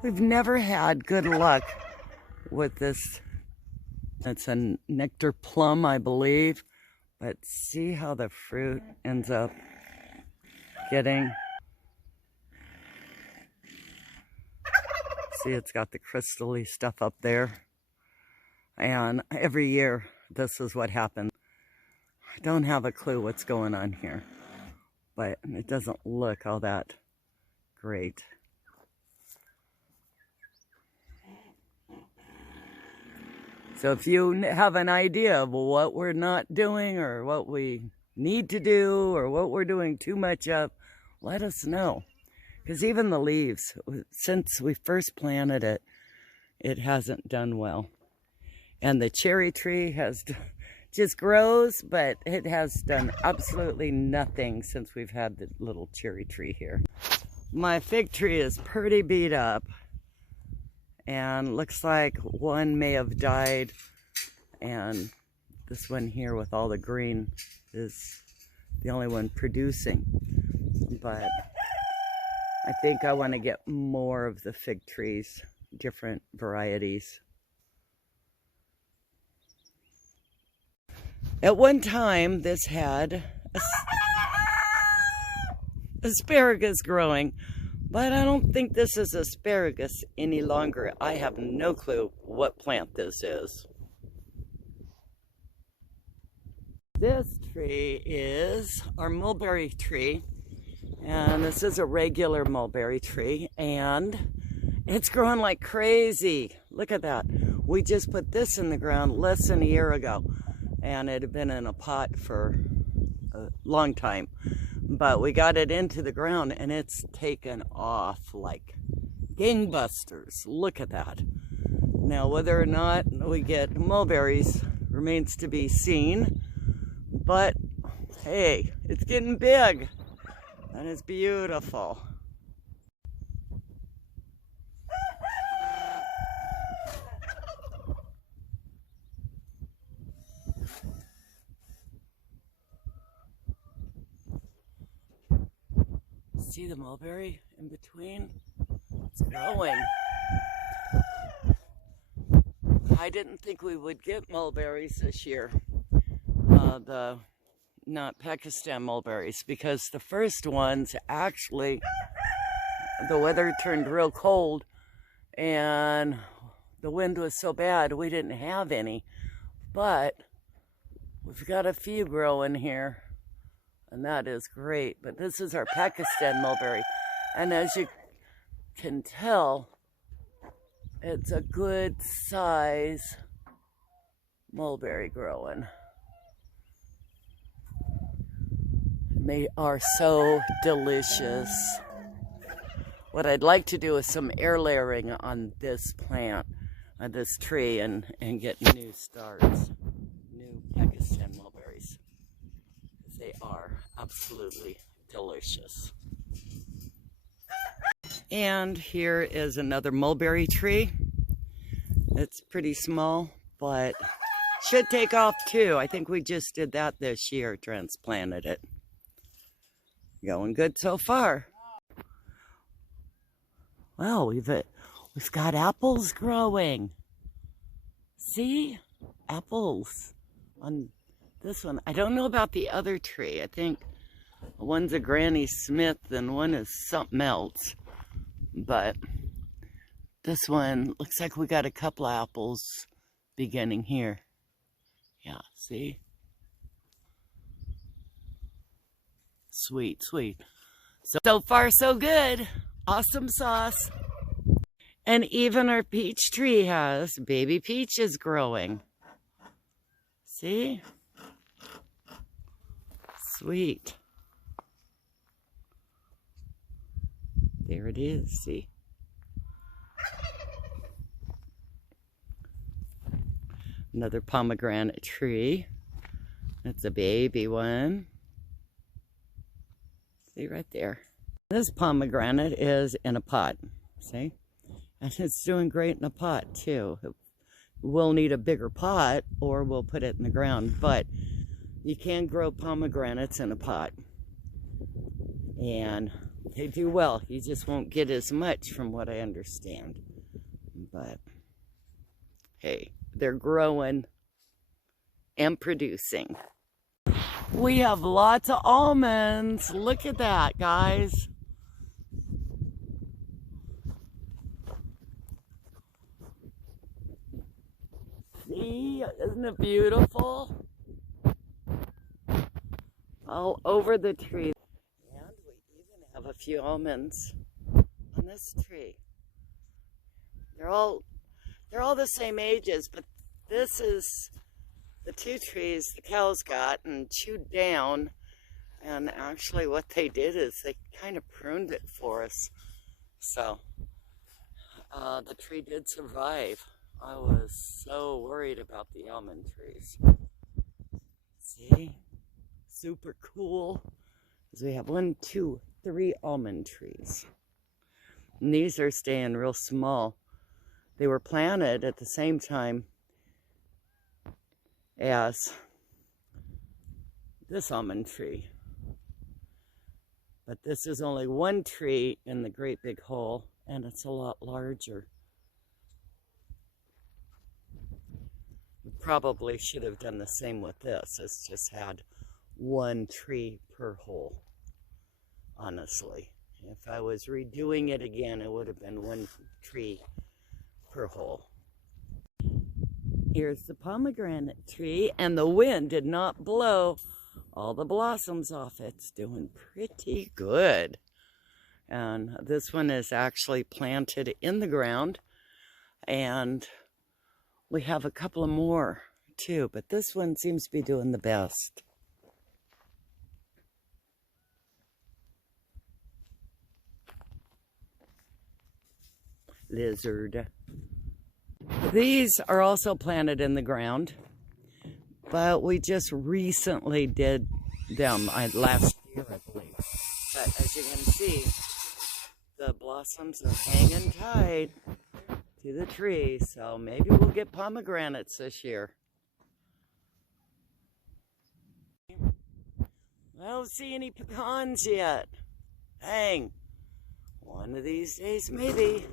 We've never had good luck with this. It's a nectar plum, I believe. But see how the fruit ends up getting. See, it's got the crystally stuff up there. And every year, this is what happens. I don't have a clue what's going on here, but it doesn't look all that great. So if you have an idea of what we're not doing or what we need to do or what we're doing too much of, let us know. Because even the leaves, since we first planted it, it hasn't done well. And the cherry tree has just grows, but it has done absolutely nothing since we've had the little cherry tree here. My fig tree is pretty beat up. And looks like one may have died, and this one here with all the green is the only one producing. But I think I want to get more of the fig trees, different varieties. At one time, this had asparagus growing. But I don't think this is asparagus any longer. I have no clue what plant this is. This tree is our mulberry tree. And this is a regular mulberry tree. And it's growing like crazy. Look at that. We just put this in the ground less than a year ago. And it had been in a pot for a long time. But we got it into the ground and it's taken off like gangbusters. Look at that. Now, whether or not we get mulberries remains to be seen. But hey, it's getting big and it's beautiful. See the mulberry in between? It's growing. I didn't think we would get mulberries this year. Not Pakistan mulberries, because the first ones actually, the weather turned real cold and the wind was so bad we didn't have any. But we've got a few growing here. And that is great. But this is our Pakistan mulberry. And as you can tell, it's a good size mulberry growing. And they are so delicious. What I'd like to do is some air layering on this plant, on this tree, and get new starts. New Pakistan mulberries. They are absolutely delicious. And here is another mulberry tree. It's pretty small, but should take off too. I think we just did that this year, transplanted it. Going good so far. Well, we've got apples growing. See? Apples on this one. I don't know about the other tree. I think one's a Granny Smith and one is something else. But this one looks like we got a couple of apples beginning here. Yeah, see? Sweet, sweet. So far, so good. Awesome sauce. And even our peach tree has baby peaches growing. See? Sweet. There it is, see? Another pomegranate tree. That's a baby one. See right there. This pomegranate is in a pot, see? And it's doing great in a pot too. We'll need a bigger pot or we'll put it in the ground, but you can grow pomegranates in a pot. And They do well. You just won't get as much from what I understand. But hey, they're growing and producing. We have lots of almonds. Look at that, guys. See, isn't it beautiful? All over the tree. And we even have a few almonds on this tree. They're all the same ages, but this is the 2 trees the cows got and chewed down. And actually what they did is they kind of pruned it for us. So the tree did survive. I was so worried about the almond trees. See? Super cool. Because we have 1, 2, 3 almond trees. And these are staying real small. They were planted at the same time as this almond tree. But this is only 1 tree in the great big hole, and it's a lot larger. We probably should have done the same with this. It's just had 1 tree per hole, honestly. If I was redoing it again, it would have been 1 tree per hole. Here's the pomegranate tree, and the wind did not blow all the blossoms off. It's doing pretty good. And this one is actually planted in the ground, and we have a couple of more too, but this one seems to be doing the best. Lizard. These are also planted in the ground, but we just recently did them last year, I believe. But as you can see, the blossoms are hanging tight to the tree, so maybe we'll get pomegranates this year. I don't see any pecans yet. Dang, one of these days maybe.